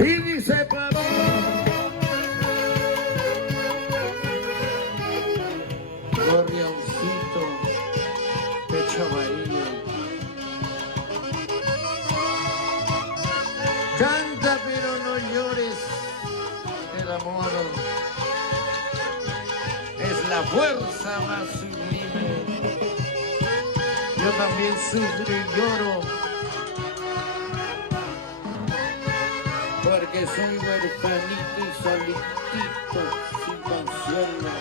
Y dice para Gorrioncito, pecho amarillo. Canta pero no llores, el amor es la fuerza más sublime. Yo también sufro y lloro, porque soy huerfanito y solitito, sin consuelo.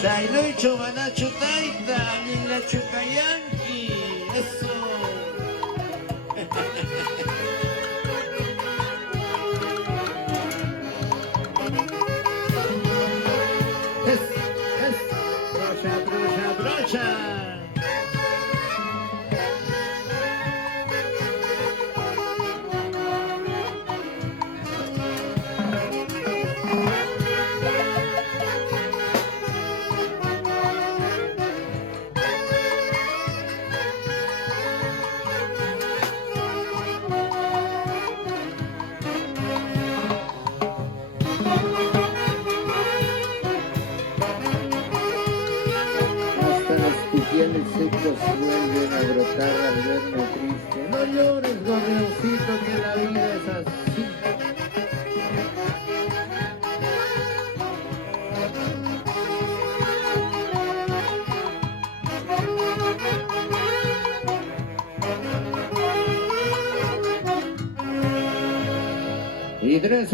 Sailucho Manacho Taita, Lila Chucayanqui, eso. Brocha, brocha, brocha. Pieles secos vuelven a brotar al verme triste. No llores, gorrioncito, que la vida es así. Y tres